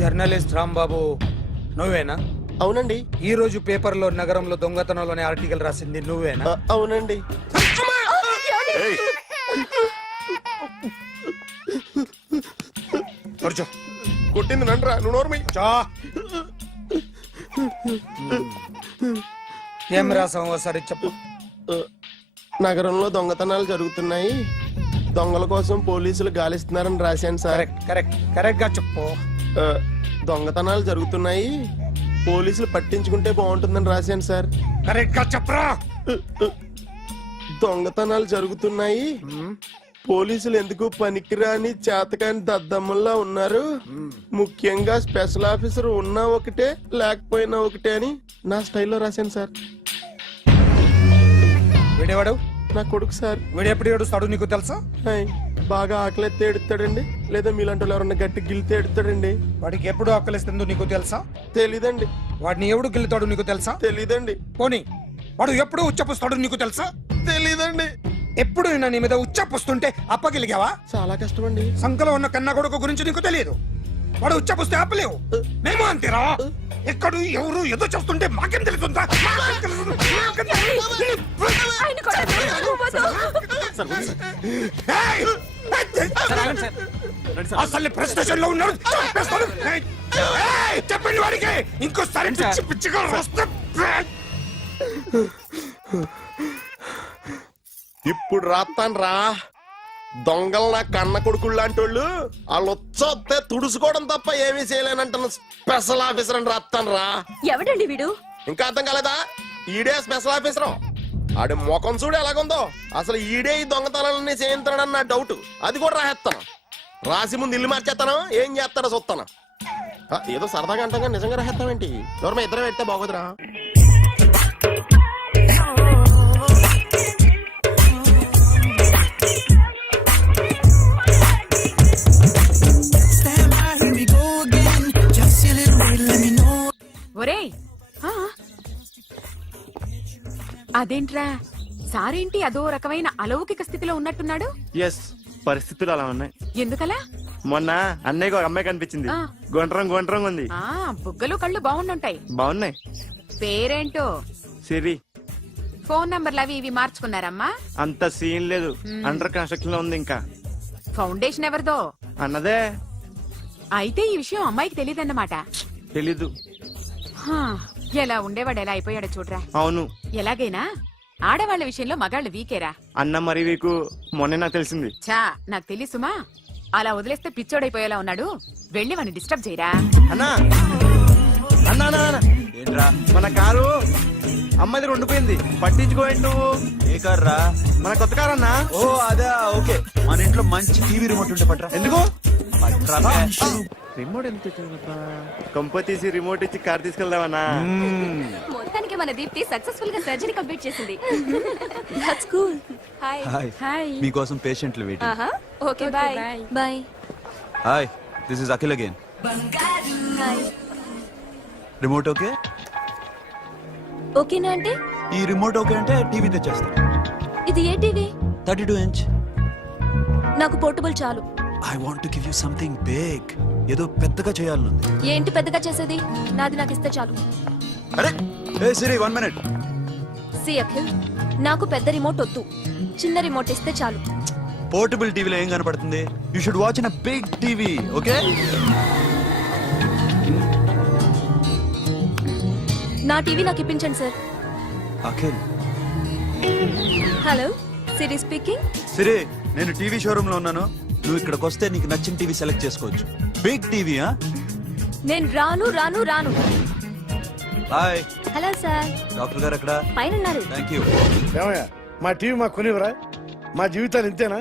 Journalist Rambabu నువ్వేనా? అవునండి. ఈ రోజు పేపర్లో నగరంలో దొంగతనంలోనే ఆర్టికల్ రాసింది నువ్వేనా? అవునండి. కూర్చో. కొట్టింది నండ్రా, నువ్వు నోర్మి. చా. ఏం రాసావు ఒకసారి చెప్పు. నగరంలో దొంగతనాలు జరుగుతున్నాయి, దొంగల కోసం పోలీసులు గాలిస్తున్నారని రాశాను సార్. కరెక్ట్ కరెక్ట్ గా చెప్పు. దొంగతనాలు జరుగుతున్నాయి, పోలీసులు పట్టించుకుంటే బాగుంటుందని రాశాను సార్. కరెక్ట్ గా చెప్పరా. దొంగతనాలు జరుగుతున్నాయి, పోలీసులు ఎందుకు పనికిరాని చేతకాని దద్దమ్మల్లా ఉన్నారు, ముఖ్యంగా స్పెషల్ ఆఫీసర్ ఉన్నా ఒకటే లేకపోయినా ఒకటే అని నా స్టైల్లో రాశాను సార్. వీడేవాడు? నా కొడుకు సార్. వీడు ఎప్పుడు ఏడుస్తాడు నీకు తెలుసా? బాగా ఆకలిస్తే ఎడుతాడండి, లేదా మీలాంటి వాళ్ళు ఎవరన్నా గట్టి గిల్లితే ఎడుతాడండి. వాడికి ఎప్పుడు ఆకలిస్తుందో నీకు తెలుసా? తెలీదండి. వాడిని ఎవడు గిల్లుతాడు నీకు తెలుసా? తెలీదండి. పోనీ వాడు ఎప్పుడు ఉచ్చపుస్తాడు నీకు తెలుసా? తెలీదండి. ఎప్పుడు నీ మీద ఉచ్చపుస్తుంటే అప్పగిలిగావా? చాలా కష్టం అండి. సంకలో ఉన్న కన్న కొడుకు గురించి నీకు తెలియదు. వాడు ఉచ్చపుస్తే ఆపలేవు. మేము అంతేరా. ఎక్కడు ఎవరు ఏదో చేస్తుంటే మాకేం తెలుస్తుందా? అసలు ప్రెస్టేషన్ లో ఉన్నాడు. చెప్పండి వాడికి ఇంకోసారి పిచ్చి పిచ్చిగా వస్తే. ఇప్పుడు రాత్తాను రా. దొంగలు నా కన్న కొడుకులు లాంటి వాళ్ళు వాళ్ళు వచ్చొస్తే తుడుచుకోవడం తప్ప ఏమీ చేయలేనంటున్న స్పెషల్ ఆఫీసర్ అని రాత్తాను రా. ఎవడండి వీడు? ఇంకా అర్థం కాలేదా? ఈడే స్పెషల్ ఆఫీసర్. ఆడి ముఖం చూడు ఎలాగుందో. అసలు ఈడే ఈ దొంగతనాలన్నీ చేయించాడని నా డౌట్. అది కూడా రాసేస్తాను. రాసి ముందు ఇల్లు మార్చేస్తాను, ఏం చేస్తాడో చూస్తాను. ఏదో సరదాగా అంటాం కానీ నిజంగా రాసేస్తామేంటి? ఎవరన్నా ఇద్దరం పెడితే బాగోదురా. ఒరేయ్, అదేంట్రా సారేంటి అదో రకమైన అలౌకిక స్థితిలో ఉన్నట్టున్నాడు? ఎస్, పరిస్థితులు అలా ఉన్నాయి. ఎందుకలా? మొన్న అన్నయ్యకు ఒక అమ్మాయి కనిపించింది. గుండ్రం ఉంది. బుగ్గలు కళ్ళు బాగుండుంటాయి. బాగున్నాయి. పేరేంటో? సిరి. ఫోన్ నంబర్లు అవి ఇవి మార్చుకున్నారమ్మా? అంత సీన్ లేదు, అండర్ కన్స్ట్రక్షన్ లో ఉంది. ఇంకా ఫౌండేషన్ ఎవరిదో? అన్నదే. అయితే ఈ విషయం అమ్మాయికి తెలియదన్నమాట. తెలీదు. ఎలా ఉండేవాడు ఎలా అయిపోయాడో చూడరా. అవును. ఎలాగైనా ఆడవాళ్ల విషయంలో మగాళ్ళు వీకేరా. అన్న మరి వీకు మొన్నే నాకు తెలిసింది. చా, నాకు తెలుసుమా. అలా వదిలేస్తే పిచ్చోడైపోయేలా ఉన్నాడు. వెళ్ళి వాడిని డిస్టర్బ్ చేయరా. అన్నా మన కారు అమ్మాయి ఉండిపోయింది, పట్టించుకోండి నువ్వు. ఏ కార్ రా? మన కొత్త కారు అన్నా. ఓ అదే, ఓకే. మన ఇంట్లో మంచి టీవీ రిమోట్ ఉంటే పట్రా. ఎందుకు? రిమోట్ ఎంత కంప తీసి రిమోట్ ఇచ్చి కార్ తీసుకెళ్దామన్నా. మొత్తానికి మన దీప్తి సక్సెస్ఫుల్ గా సర్జరీ కంప్లీట్ చేసింది. That's cool. హాయ్. హాయ్. మీకోసం పేషెంట్లు waiting. Okay, bye bye. Hi, this is Akhil again. Hi. Remote okay? ఓకేనా అంటే? ఈ రిమోట్ ఓకే అంటే టీవీ తెచ్చేస్తా. ఇది ఏ టీవీ? 32 inch. నాకు పోర్టబుల్ చాలు. I want to give you something big. ఏదో పెద్దగా చేయాలనుంది. ఏంటి పెద్దగా చేసేది? నాది నాకు ఇస్తే చాలు. అరే ఏ సిరి, 1 minute. సి అఖిల్, నాకు పెద్ద రిమోట్ వద్దు, చిన్న రిమోట్ ఇస్తే చాలు. పోర్టబుల్ టీవీలో ఏం కనపడుతుంది? You should watch in a big TV, okay? నా టీవీ నాకు ఇప్పించండి sir. Akhil. Hello, Siri speaking. Siri, నేను టీవీ షోరూమ్ లో ఉన్నాను. నువ్వు ఇక్కడికి వస్తే నీకు నచ్చిన టీవీ సెలెక్ట్ చేసుకోవచ్చు. Big TV. నేను రాను రాను రాను. హాయ్. Hello sir. డాక్టర్ గారు ఎక్కడ? పైన ఉన్నారు. Thank you. ఏమయ్యా, మా టీవీ మాకు కొనివరా? మా జీవితాలు ఇంతేనా?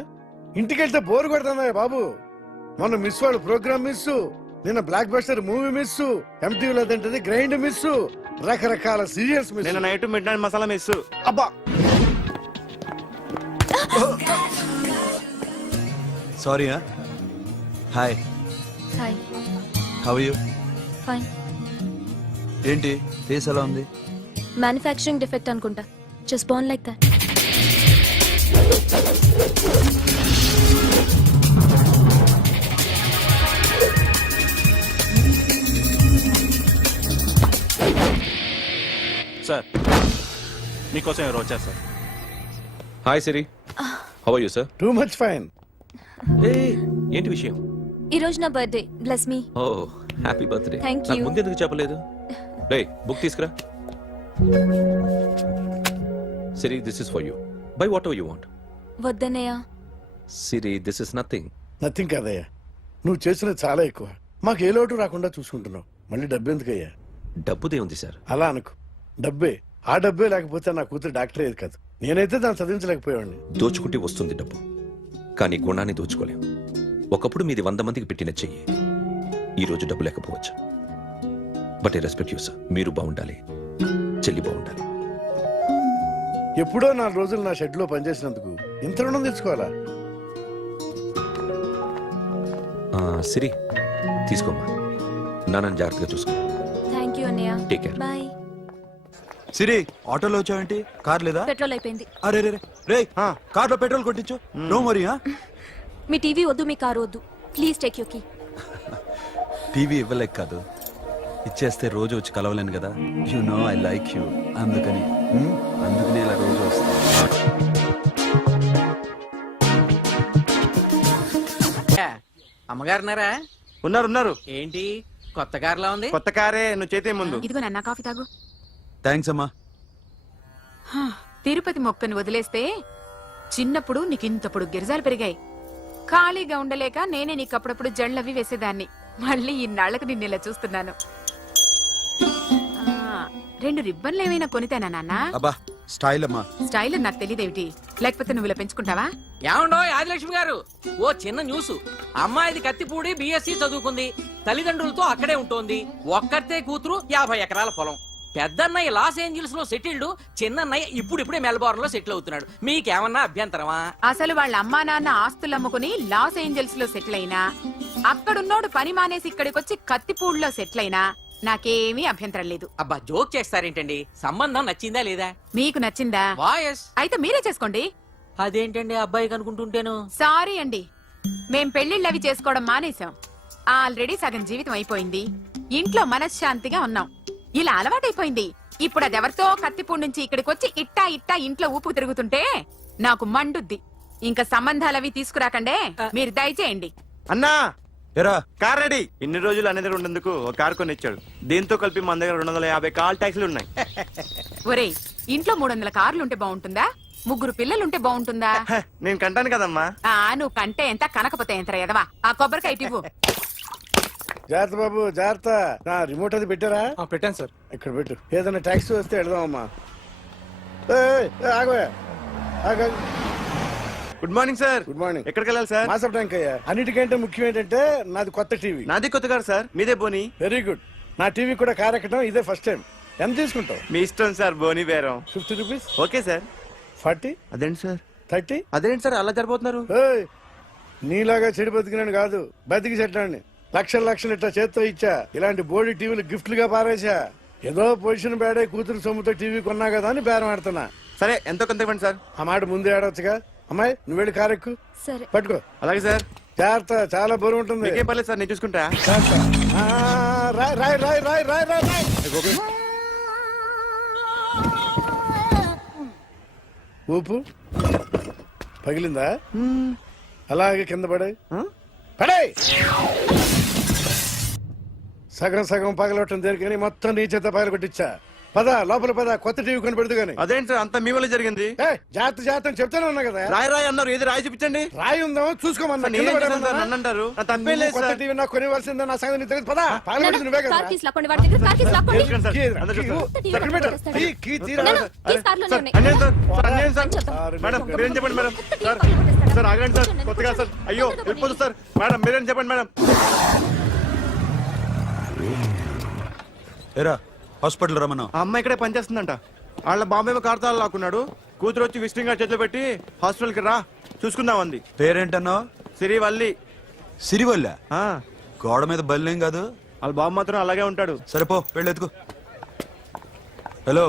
ఇంటికెళ్తే బోర్ కొడుతుందా బాబు? మొన్న మిస్ వాళ్ళు ప్రోగ్రామ్ మిస్, నిన్న బ్లాక్ బస్టర్ మూవీ మిస్, ఎంటీవీలో తింటది గ్రైండ్ మిస్, రకరకాల సీరియల్స్ మిస్. నిన్న night midnight masala miss. అబ్బా, sorry. Hi. Hi. How are you? Fine. ఏంటి ఫేస్ ఎలా ఉంది? మ్యానుఫ్యాక్చరింగ్ డిఫెక్ట్ అనుకుంటా. Just born like that. Sir మీకోసం ఎవరు వచ్చారు sir? Hi Siri how are you sir? Too much fine. ఏంటి విషయం? ఈ రోజు నా birthday. Bless me. Oh happy birthday. Thank నాకు you. ముందు ఎందుకు చెప్పలేదు? రే బుక్ తీసుకురా. Siri this is for you. Buy whatever you want. వద్దన్నయ్య. Siri this is nothing. Nothing కాదయ్యా, నువ్వు చేసినది చాలా ఎక్కువ. మాకు ఏ లోటు రాకుండా చూసుకుంటున్నావు. మళ్ళీ డబ్బు ఎందుకయ్యా? డబ్బుదే ఉంది సార్. అలా అనుకు. డబ్బే. ఆ డబ్బే లేకపోతే నా కూతురు డాక్టర్ అయ్యేది కాదు. నేనైతే దాన్ని చదివించలేకపోయాడిని. దోచుకుంటే వస్తుంది డబ్బు, కానీ గుణాన్ని దోచుకోలేం. ఒకప్పుడు మీది 100 మందికి పెట్టిన చెయ్యి ఈ రోజు డబ్బు లేకపోవచ్చు. But I respect you sir. మీరు బాగుండాలి, చెల్లి బాగుండాలి. ఎప్పుడో 4 రోజులు నా షెడ్ లో పనిచేసినందుకు ఇంత రుణం తెచ్చుకోవాలా? సిరి తీసుకోమ్మా. నాన్నని జాగ్రత్తగా చూసుకో. థ్యాంక్ యూ అన్నయ్య. Take care. బాయ్. సిరి ఆటోలో వచ్చావేంటి? కార్ లేదా? పెట్రోల్ అయిపోయింది. అరే రే రే కార్లో పెట్రోల్ కొట్టించు. నో మరి. మీ టీవీ వద్దు, మీ కారు వద్దు. Please take you key. TV ఇవ్వలేక కాదు, ఇచ్చేస్తే రోజు వచ్చి కలవలేను కదా. You know I like you. అందుకని అందుకని ఇలా రోజు వస్తా. అమ్మగారున్నారా? ఉన్నారు ఉన్నారు. ఏంటి కొత్త కారులా ఉంది? కొత్త కారే, నువ్వు చేతే ముందు. ఇదిగో నాన్న కాఫీ తాగు. థ్యాంక్స్ అమ్మా. తిరుపతి మొక్కను వదిలేస్తే చిన్నప్పుడు నీకు ఇంతప్పుడు గిరిజాలు పెరిగాయి. ఖాళీగా ఉండలేక నేనే నీకు అప్పుడప్పుడు జళ్ళవి వేసేదాన్ని. మళ్ళీ ఇన్నాళ్లకు నిన్ను ఇలా చూస్తున్నాను. 2 రిబ్బన్లు ఏమైనా కొనితేనా నాన్న? అబ్బా స్టైల్ అమ్మా. స్టైల్ నాకు తెలియదేమిటి? లేకపోతే నువ్వు ఇలా పెంచుకుంటావా? ఏమండో ఆదిలక్ష్మి గారు, ఓ చిన్న న్యూస్. అమ్మాయిది కత్తిపూడి బిఎస్సి చదువుకుంది, తల్లిదండ్రులతో అక్కడే ఉంటోంది. ఒక్కతే కూతురు, 50 ఎకరాల పొలం. పెద్దన్నయ్య లాస్ ఏంజల్స్ లో సెటిల్డ్, చిన్నన్నయ్య ఇప్పుడిప్పుడే మెల్బోర్న్ లో సెటిల్ అవుతున్నాడు. మీకేమన్నా అభ్యంతరమా? అసలు వాళ్ళ అమ్మా నాన్న ఆస్తులు అమ్ముకుని లాస్ ఏంజల్స్ లో సెటిల్ అయినా, అక్కడున్నోడు పని మానేసి ఇక్కడికొచ్చి కత్తిపూడిలో సెటిల్ అయినా నాకేమీ అభ్యంతరం లేదు. అబ్బా జోక్ చేస్తారేంటండి? సంబంధం నచ్చిందా లేదా? మీకు నచ్చిందా? వాయస్ అయితే మీరే చేసుకోండి. అదేంటండి అబ్బాయికి అనుకుంటుంటేను? సారీ అండి, మేం పెళ్లిళ్ళవి చేసుకోవడం మానేశాం. ఆల్రెడీ సగం జీవితం అయిపోయింది. ఇంట్లో మనశ్శాంతిగా ఉన్నాం. ఇలా అలవాటైపోయింది. ఇప్పుడు అదెవరితో కత్తిపూడి నుంచి ఇక్కడికి వచ్చి ఇట్టా ఇట్టా ఇంట్లో ఊపుకు తిరుగుతుంటే నాకు మండుద్ది. ఇంకా సంబంధాలవి తీసుకురాకండే, మీరు దయచేయండి. అన్నా ఎరా కార్ రెడీ. ఇన్ని రోజులు అనే దగ్గర ఉండేందుకు ఒక కార్ కొని ఇచ్చాడు. దీంతో కలిపి మన దగ్గర 250 కాల్ ట్యాక్సీలు ఉన్నాయి. ఒరేయ్, ఇంట్లో 300 కార్లుంటే బాగుంటుందా? 3 పిల్లలుంటే బాగుంటుందా? హ, నేను కంటాను కదమ్మా. నువ్వు కంటే ఎంత కనకపోతే ఎంత ఎదవా. ఆ కొబ్బరికాయ ఇవ్వు. జాగ్రత్త బాబు, జాగ్రత్త. నా రిమోట్ అది పెట్టారా? పెట్టాను సార్. ఇక్కడ పెట్టు. ఏదైనా ట్యాక్సీ వస్తే వెళదామమ్మా. ఆగోయా, ఆగు. Good morning sir. Good morning. ఎక్కడికి వెళ్ళాలి సార్? మాసప్ ట్యాంక్ అయ్యా. అన్నిటికంటే ముఖ్యం ఏంటంటే నాది కొత్త టీవీ. నాది కొత్త కారు సార్, మీదే బోని. Very good. నా టీవీ కూడా కార్ ఎక్కడం ఇదే ఫస్ట్ టైం. ఎంత తీసుకుంటావు? మీ ఇష్టం సార్, బోని బేరం. 50 రూపీస్. Okay sir. 40, అదేంటి సార్? 30. అదేంటి సార్ అలా జరిపోతున్నారు? నీలాగా చెడు బతికినాను కాదు, బతికి చెట్టాన్ని. లక్షలు ఇట్లా చేత్తో ఇచ్చా. ఇలాంటి బోడి టీవీలు గిఫ్ట్లుగా పారేసా. ఏదో పొజిషన్ బేడే కూతురు సొమ్ముతో టీవీ కొన్నా కదా అని బేరం ఆడుతున్నా. సరే ఎంతో కొంత ఇవ్వండి సార్. ఆ మాట ముందే ఆడవచ్చుగా. అమ్మాయి నువ్వు వెళ్ళి కారు ఎక్కు. సరే. పట్టుకో. అలాగే సార్. జాగ్రత్త, చాలా బరువు ఉంటుంది. మీకేం పర్లేదు సార్, నేను చూసుకుంటా. జాగ్రత్త. రాయ్ రాయ్ రాయ్ రాయ్ రాయ్ రాయ్ రాయ్. ఊపు పగిలిందా? అలాగే కింద పడే పడే. సగం పగలవటం దేనికని మొత్తం నీ చేత పగల కొట్టించా. పద లోపల పద, కొత్త టీవీ కొని పెడదు గాని. అదేంటి సార్ అంతా మీ వల్ల జరిగింది? జాగ్రత్త అని చెప్తానే ఉన్నా కదా. రాయి అన్నారు, ఏది రాయి చూపించండి. రాయి ఉందా చూసుకోమన్నా. నన్ను అంటారు, తప్పేం లేదు కొత్త సార్. టీవీ నాకు కొనివ్వాల్సిందే. నా సంగతి నీకు తెలియదు. పద పగలగొట్టింది నువ్వే కదా. కార్ కీస్ లాక్కోండి, వాడి దగ్గర కార్ కీస్ లాక్కోండి. తీసుకురండి సార్. అందరూ చూస్తారు. ఎక్కడ పెట్టు? కీ తీరా. నాన్న, కీస్ కార్లోనే ఉన్నాయి. అన్యాయం సార్, సార్, అన్యాయం సార్. సార్, మేడం మీరేం చెప్పండి మేడం. సార్ సార్ ఆగండి సార్, కొత్తగా సార్. అయ్యో వెళ్ళిపోతుంది సార్. మేడం మీరేం చెప్పండి మేడం. ఎరా హాస్పిటల్ రమ్మన్నా. ఆ అమ్మాయి ఇక్కడే పనిచేస్తుందంట. వాళ్ళ బాంబేమో కార్తాలు లాక్కున్నాడు. కూతురు వచ్చి విజిటింగ్ కార్డ్ చేతిలో పెట్టి హాస్పిటల్కి రా చూసుకుందాం అంది. పేరేంటన్నావు? సిరివల్లి. సిరివల్ల? ఆ, గోడ మీద బల్లేం కాదు. వాళ్ళ బాబు మాత్రం అలాగే ఉంటాడు. సరిపో వెళ్ళెత్తుకు. Hello,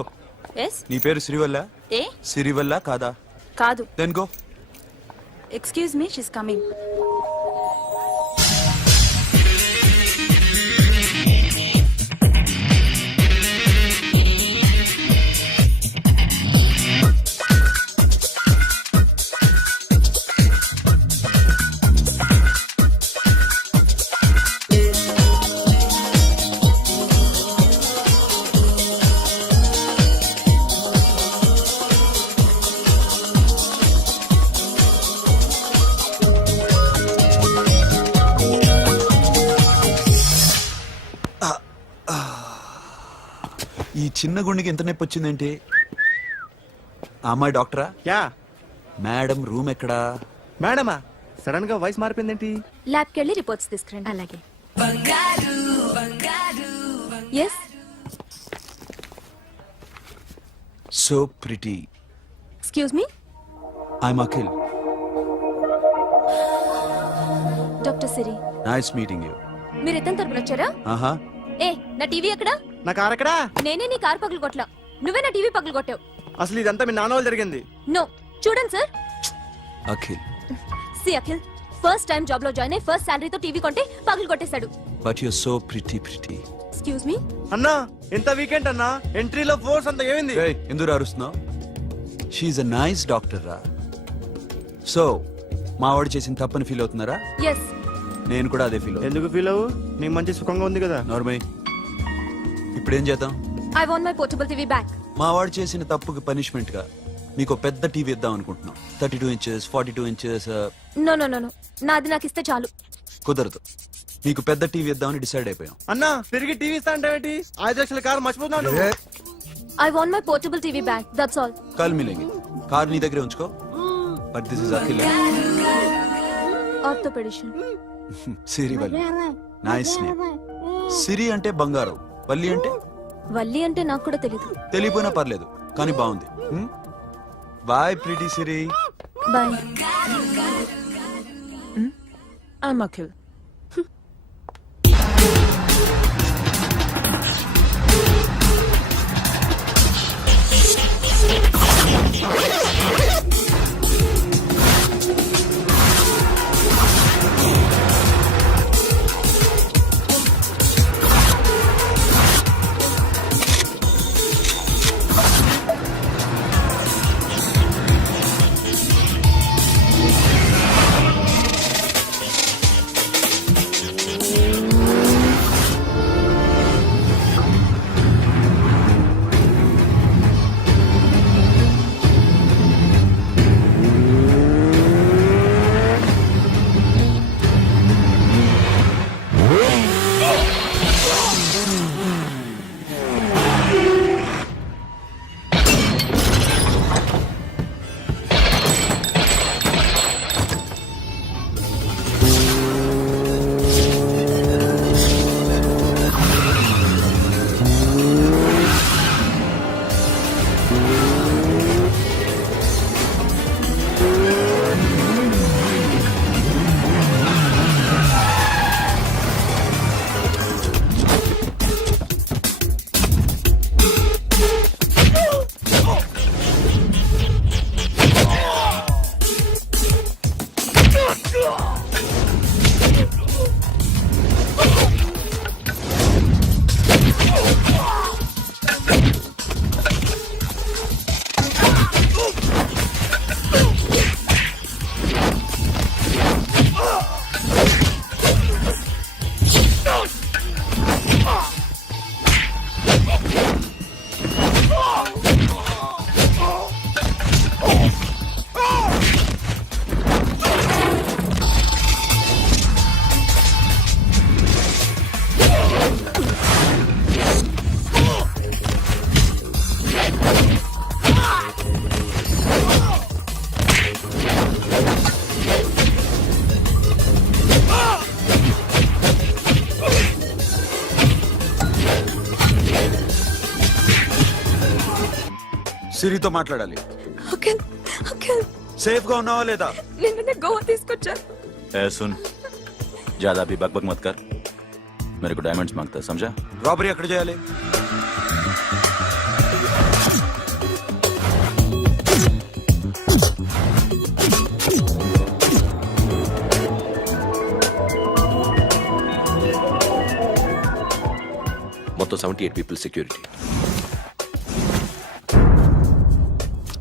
yes. నీ పేరు సిరివల్ల? ఏ సిరివల్ల కాదా? కాదు. Then go. Excuse me, she's coming. ఈ చిన్న గుండెకి ఎంత నొప్పి వచ్చిందేంటి? ఆ అమ్మాయి డాక్టరా? యా. మేడం రూమ్ ఎక్కడా? మేడమా? సడన్ గా వాయిస్ మారిపోయిందేంటి? ల్యాబ్కి వెళ్ళి రిపోర్ట్స్ తీసుకురండి. అలాగే. Yes. So pretty. Excuse me, I'm Akhil. Doctor Siri. Nice meeting you. మీరు ఇతని తరపున వచ్చారా? ఆహా. ఏ, నా టీవీ ఎక్కడా? నా కార్ ఎక్కడా? నేనే నీ కార్ పగలు కొట్టలా, నువ్వే నా టీవీ పగలు కొట్టావు. అసలు ఇదంతా మీ నాన్న వాళ్ళు జరిగింది. నో, చూడండి sir. Akhil. See Akhil, first time job లో జాయిన్ అయ్యి ఫస్ట్ సాలరీతో టీవీ కొంటే పగలు కొట్టేశాడు. But you so pretty. Excuse me. అన్నా ఎంత వీకెండ్ అన్నా, ఎంట్రీలో ఫోర్స్ అంత ఏమైంది? ఎందుకు అరుస్తున్నావు? షీఈ్ అ నైస్ డాక్టర్ రా. సో మావాడు చేసిన తప్పని ఫీల్ అవుతున్నారా? ఎస్. నేను కూడా అదే ఫీల్. ఎందుకు ఫీల్ అవ్వు? నీకు మంచి సుఖంగా ఉంది కదా. నార్మల్. ఇప్పుడేం చేద్దాం? I want my portable TV back. మావాడు చేసిన తప్పుకి పనిష్మెంట్ గా మీకు పెద్ద టీవీ ఇద్దాం అనుకుంటున్నాం. 32 inches, 42 inches. No no no no, నాది నాకు ఇస్తే చాలు. కుదరదు. మీకు పెద్ద టీవీ ఇద్దామని డిసైడ్ అయిపోయాం. అన్నా తిరిగి టీవీ ఇస్తా అంటే 5 లక్షల కారు మర్చిపోతున్నాడు. I want my portable TV back, that's all. కల్ మిలేంగే. కార్ నీ దగ్గరే ఉంచుకో. But this is Akhil. Orthopedician. Siri Valli. Nice name. Siri అంటే బంగారం, వల్లి అంటే? వల్లి అంటే నాకు కూడా తెలీదు. తెలియపోయినా పర్లేదు, కానీ బాగుంది. Bye pretty Siri. Bye. I'm Akhil. సిరితో మాట్లాడాలి. అఖిల్, అఖిల్, సేఫ్ గా ఉన్నావా లేదా? నిన్న గోవా తీసుకొచ్చాను. ए सुन, ज्यादा भी बकबक मत कर. मेरे को डायमंड्स मांगता है, समझा? రాబరీ ఎక్కడ చేయాలి? 78 people security.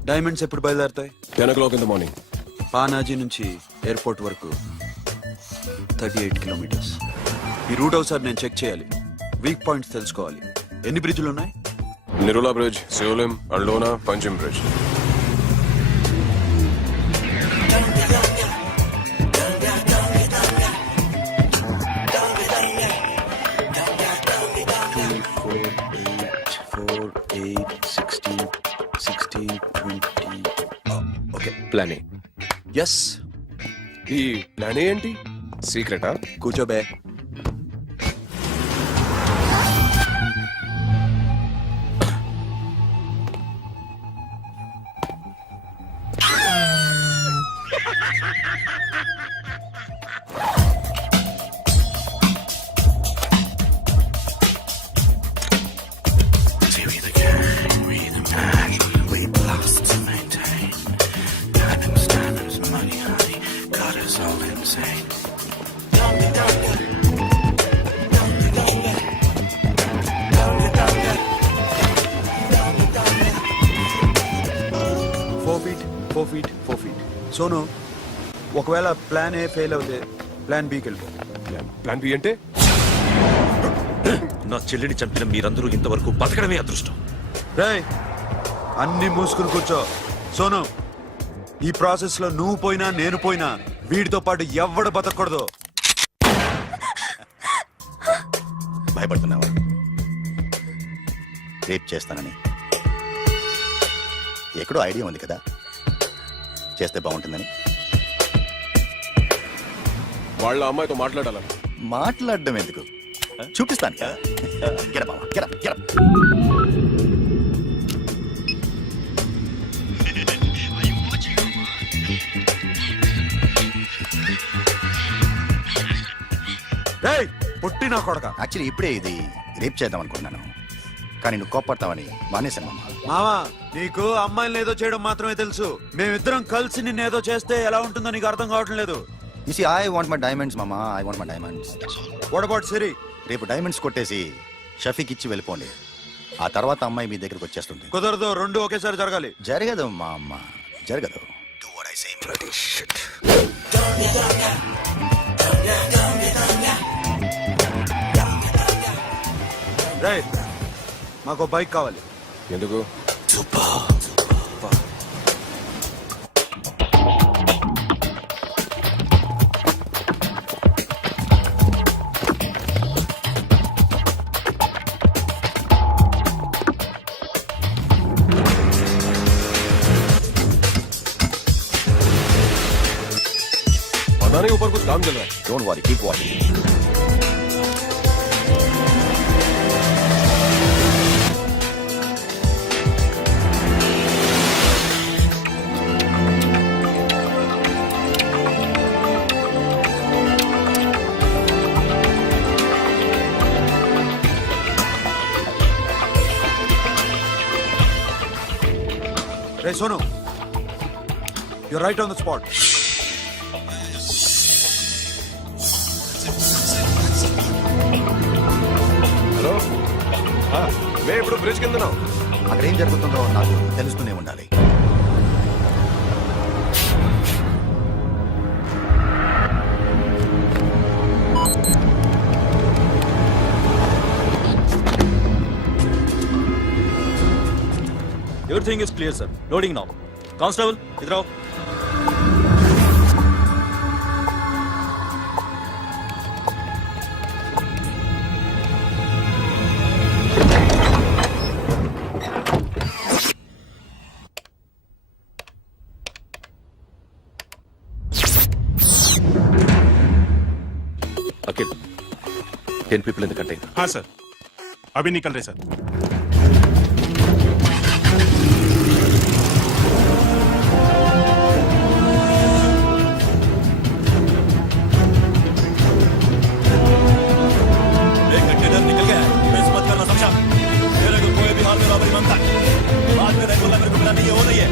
డైమండ్స్ ఎప్పుడు బయలుదేరుతాయి? 10 o'clock in the morning. Panaji నుంచి ఎయిర్పోర్ట్ వరకు 38 కిలోమీటర్స్. ఈ రూట్ ఒకసారి నేను చెక్ చేయాలి, వీక్ పాయింట్స్ తెలుసుకోవాలి. ఎన్ని బ్రిడ్జ్లు ఉన్నాయి? Nirula Bridge, Seolim, Aldona, Panjim Bridge. Okay, Plan A. Yes. ఈ ప్లాన్ ఏంటి? సీక్రెటా? కూర్చోబే. సోను, ఒకవేళ ప్లాన్ ఏ ఫెయిల్ అవుతే ప్లాన్ బికి వెళ్ళిపో. ప్లాన్ బి అంటే? నా చెల్లిని చంపిన మీరందరూ ఇంతవరకు బతకడమే అదృష్టం. రేయ్, అన్ని మూసుకుని కూర్చో. సోను, ఈ ప్రాసెస్ లో నువ్వు పోయినా నేను పోయినా వీడితో పాటు ఎవ్వడు బతకూడదు. భయపడుతున్నావా? రేప్ చేస్తానని ఎక్కడో ఐడియా ఉంది కదా, చేస్తే బాగుంటుందని. వాళ్ళ అమ్మాయితో మాట్లాడాలని. మాట్లాడడం ఎందుకు, చూపిస్తాను కదా. Get up, మామ, get up, get up. రేయ్, పొట్టి నా కొడక. యాక్చువల్లీ ఇప్పుడే ఇది రేప్ చేద్దాం అనుకున్నాను, కానీ నువ్వు కోపడతావని మానేశాను మామ. మావా, నీకు అమ్మాయిని ఏదో చేయడం మాత్రమే తెలుసు. మేమిద్దరం కలిసి నిన్నేదో చేస్తే ఎలా ఉంటుందో నీకు అర్థం కావటం లేదు. You see, I want my diamonds, mama. I want my diamonds. What about Siri? రేపు డైమండ్స్ కొట్టేసి షఫీక్ ఇచ్చి వెళ్ళిపోండి. ఆ తర్వాత అమ్మాయి మీ దగ్గరకు వచ్చేస్తుంది. కుదరదు, రెండు ఒకేసారి జరగాలి. జరగదు మా అమ్మ, జరగదు. Do what I say. Bloody shit. రేయ్, మాకు బైక్ కావాలి. ఎందుకు? पता नहीं ऊपर कुछ काम चल रहा है. Don't worry, keep watching. Hey, Sonu, you're right on the spot. Hello, మేము ఇప్పుడు బ్రిడ్జ్ కింద ఉన్నాం. అక్కడ ఏం జరుగుతుందో నాకు తెలుస్తూనే ఉండాలి. Everything is clear, sir. Loading now. Constable, idhar aao. Akhil, 10 people in the container. हाँ सर, अभी निकल रहे सर. एक कंटेनर निकल गया है. मिस मत करना, समझा? मेरे को कोई भी हाल में रॉबरी मांगता है. बाद में देखो मेरे को मिला नहीं है, वो नहीं है.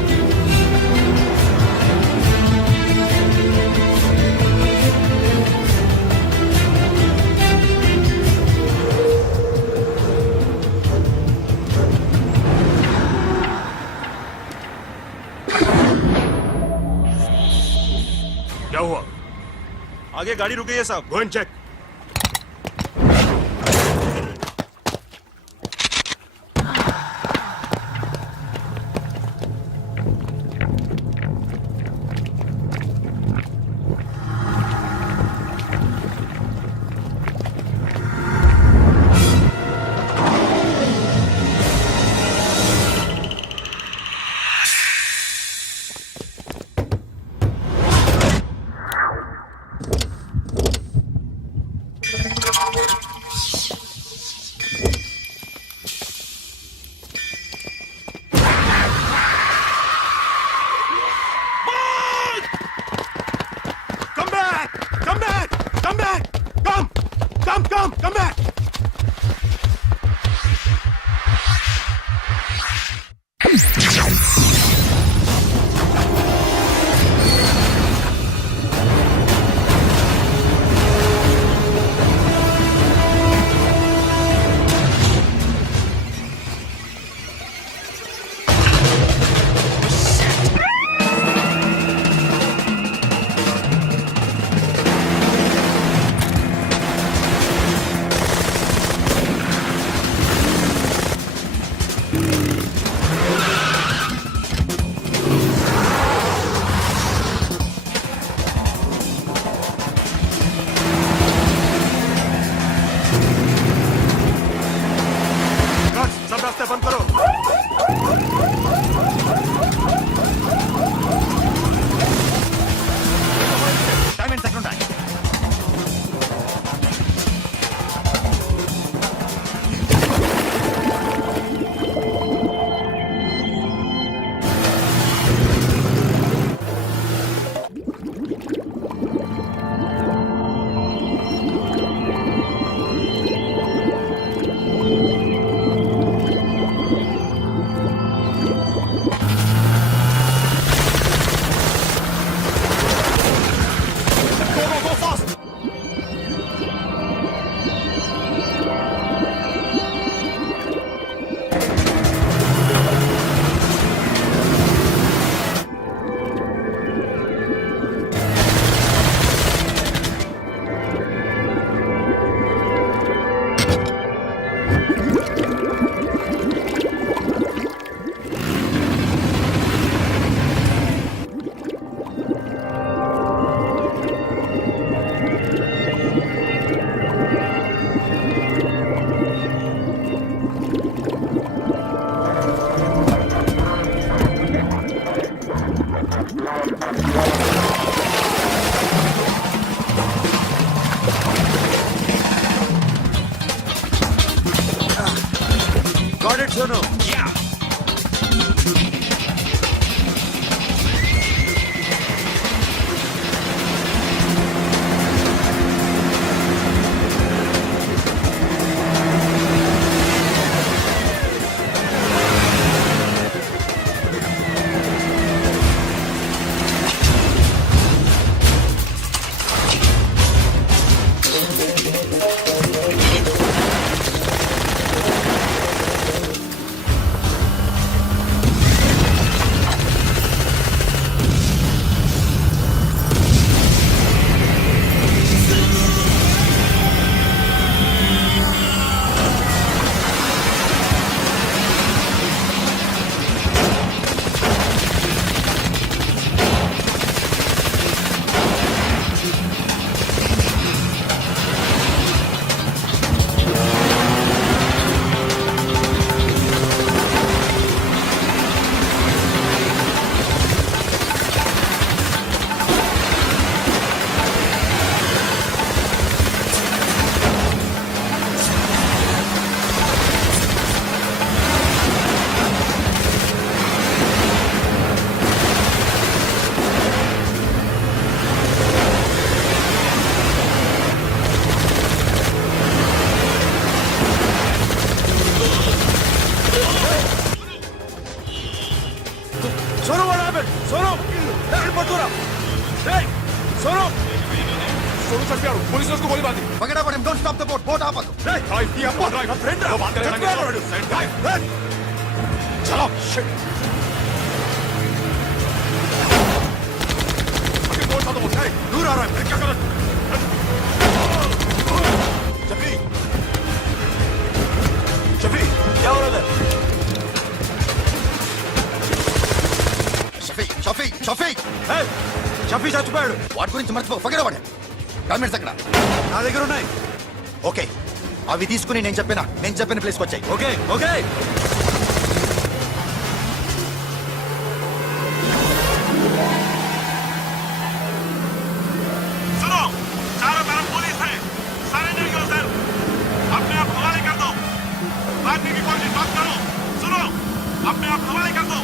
क्या हुआ? आगे गाड़ी रुक गई है साहब. Go and check. Come back! Come back! Come back! Come back! Guards, सब रास्ते बंद करो. Diamonds ఎక్కడ ఉన్నాయి? Go fast! Got it, Sono. Sono, what happened? Sono! Hey, Batura! Hey! Sono! Sono చంపారు పోలీసులకు గోలీ బాంది Forget about him. Don't stop the boat. Boat ఆపదు. Hey, ఈ అబ్బా డ్రైవ్ ఫ్రెండ్ రా బాత్ కరేంగే చలో షిట్ बोट आ रहा है मैं क्या करूं शफी शफी क्या हो रहा है షఫీ షఫీ షఫీ షఫీ చచ్చిపోయాడు వాటి గురించి మర్చిపో ఫగడ వాడే డాక్యుమెంట్స్ అక్కడ నా దగ్గర ఉన్నాయి ఓకే అవి తీసుకుని నేను చెప్పిన ప్లేస్కి వచ్చాయి ఓకే ఓకే सुनो चारों तरफ पुलिस है सरेंडर करो सर अपने आप हवाले कर दो मारने की कोशिश मत करो सुनो अपने आप हवाले कर दो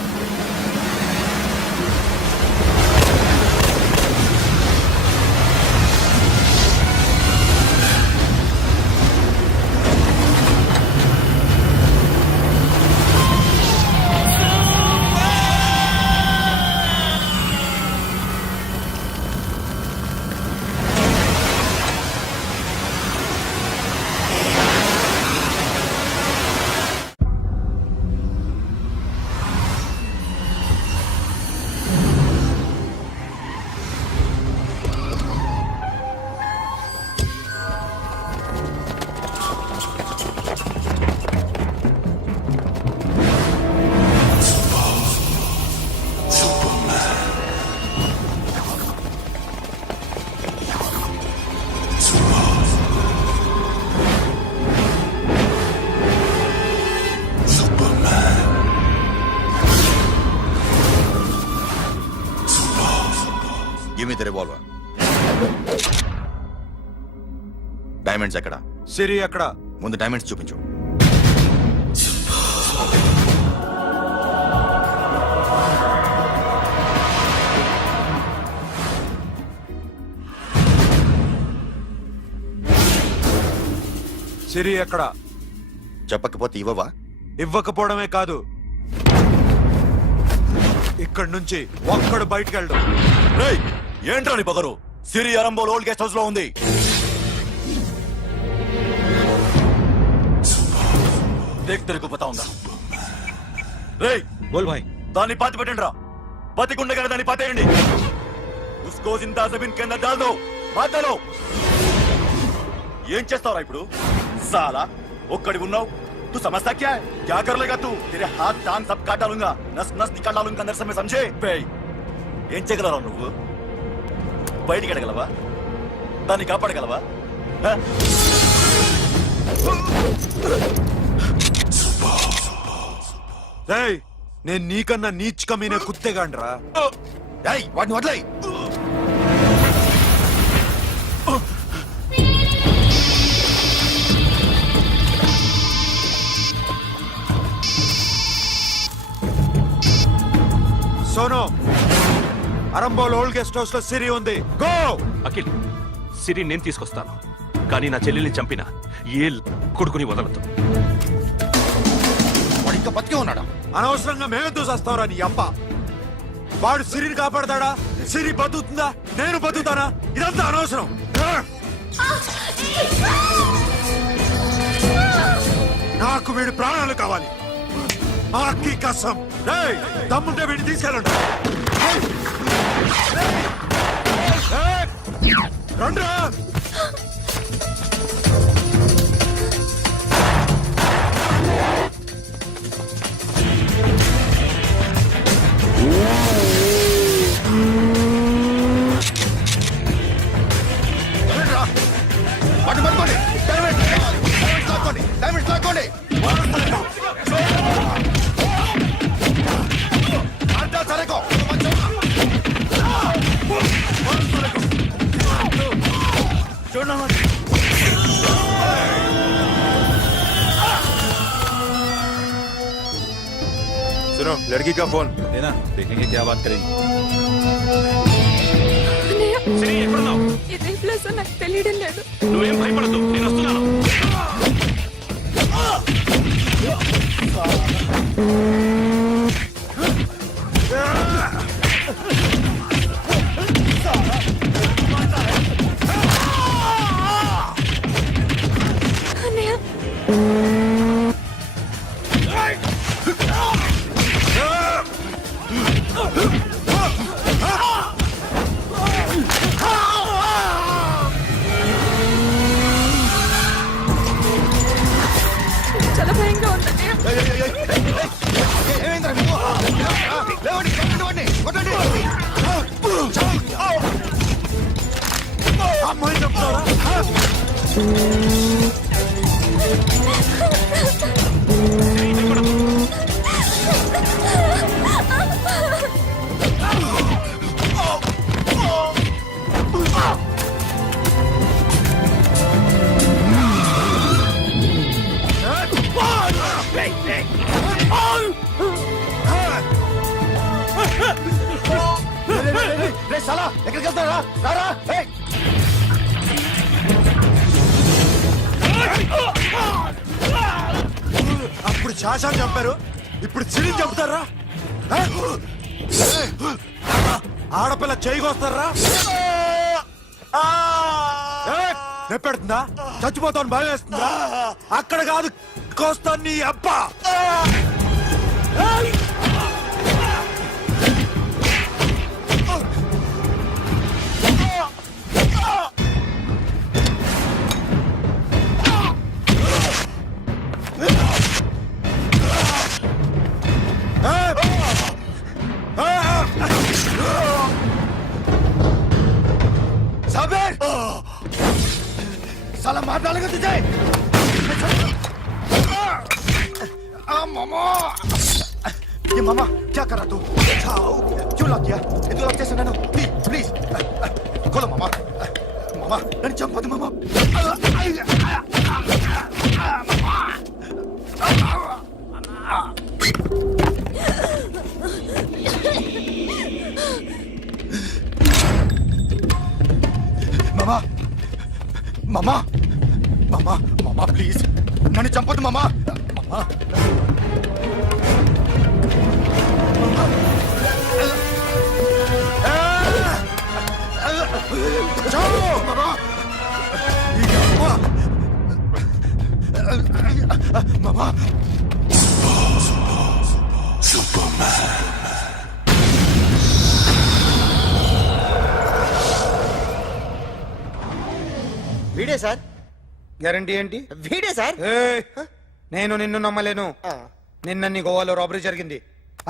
give me the revolver diamonds ఎక్కడ సిరి అక్కడ ముందు డైమండ్స్ చూపించు సిరి అక్కడ చెప్పకపోతే ఇవ్వవా ఇవ్వకపోవడమే కాదు ఇక్కడి నుంచి ఒక్కడు బయటికి వెళ్ళడు రేయ్ ఏంట్రా నీ పొగరు సిరి అరంబోల్ ఓల్డ్ గెస్ట్ హౌస్ లో ఉంది దేక్ తెరకు పతా ఉందా రేయ్ బోల్ భాయ్ దాన్ని పాతి పెట్టండి రా బతికుండగానే దాన్ని పాతేయండి ఉస్కో జిందా జమీన్ కింద డాల్ దో మాతలో ఏం చేస్తావురా ఇప్పుడు సాలా ఒక్కడి ఉన్నావు तू समझता क्या है क्या कर लेगा तू तेरे हाथ टांग सब काट डालूंगा नस नस निकाल डालूंगा अंदर से मैं समझे बे ఏం చేయగలరా నువ్వు బయటికి ఎడగలవా దాన్ని కాపాడగలవా నేను నీకన్నా నీచ్ కమీనే కుత్తేగాండ్రా వాటిని వదిలేయ్ Sono Arambol old guest house లో సిరి ఉంది గో అఖిల్ సిరి నేను తీసుకొస్తాను కానీ నా చెల్లెల్ని చంపిన ఏ కొడుకుని వదలదు వాడు ఇంకా బతికే ఉన్నాడా అనవసరంగా మేమెందుకు చేస్తావురా నీ అప్ప వాడు సిరిని కాపాడతాడా సిరి బతుకుతుందా నేను బతుకుతానా ఇదంతా అనవసరం నాకు వీడి ప్రాణాలు కావాలి ఆకి కసం దమ్ముంటే వీడిని తీసుకెళ్ళండి రండ్రా వాటిని పట్టుకోండి డైమండ్స్ లాక్కోండి డైమండ్స్ లాక్కోండి సరేకో सुनो लड़की का फोन लेना देखेंगे क्या बात करेंगे ఇదే ప్లేస్ నాకు తెలియడం లేదు నువ్వేం భయపడద్దు నేను వస్తున్నాను అమ్మాయి చెప్తారా ఎక్కడికి వెళ్తారా రారా అప్పుడు శాసా చంపారు ఇప్పుడు చిరి చంపుతారా ఆడపిల్ల చేయకొస్తారా నెప్పెడుతుందా చచ్చిపోతాను భయం వేస్తుందా అక్కడ కాదు కోస్తాను నీ అబ్బా साबिर साला मार डालेगा तुझे मामा ये मामा क्या कर रहा तू क्यों लॉक किया ये तो लॉक कैसे नैनो प्लीज प्लीज खोलो मामा मामा नन्ను చంపొద్దు मामा मामा मामा मामा मामा प्लीज నన్ను చంపొద్దు మామా మామా మామా వీడే సార్ గ్యారంటీ ఏంటి? వీడే సార్ ఏయ్, నేను నిన్ను నమ్మలేను. నిన్న గోవాలో రాబరీ జరిగింది.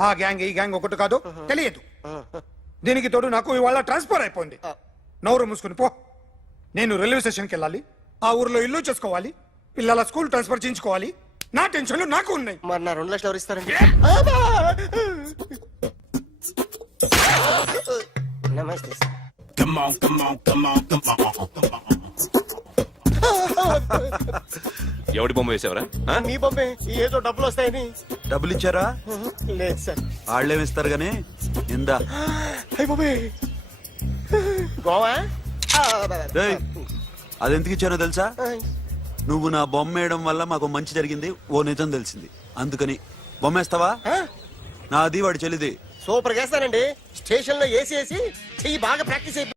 ఆ గ్యాంగ్ ఈ గ్యాంగ్ ఒకటి కాదు, తెలియదు. దీనికి తోడు నాకు ఇవాళ ట్రాన్స్ఫర్ అయిపోయింది. నోరు మూసుకుని పో. నేను రైల్వే స్టేషన్కి వెళ్ళాలి, ఆ ఊర్లో ఇల్లు చేసుకోవాలి, పిల్లల స్కూల్ ట్రాన్స్ఫర్ చేయించుకోవాలి. నా టెన్షన్లు నాకు ఉన్నాయి. మరి నా 2 లక్షలు ఎవరు ఇస్తారండి? నమస్తే సార్. ఎవడి బొమ్మ వేసావరా? మీ బొమ్మే ఏదో డబ్బులు వస్తాయని. డబ్బులు ఇచ్చారా? లేదు సార్. వాళ్ళేమిస్తారు గానీ ఇందా. అయ్య బాబే గోవా రేయ్, అదెందుకు ఇచ్చానో తెలుసా? నువ్వు నా బొమ్మ వేయడం వల్ల మాకు మంచి జరిగింది, ఓ నిజం తెలిసింది. అందుకని బొమ్మేస్తావా? నాది వాడి చెల్లిది. సూపర్ చేస్తానండి. స్టేషన్ లో ఏసీ చెయ్యి బాగా ప్రాక్టీస్ అయిపోయి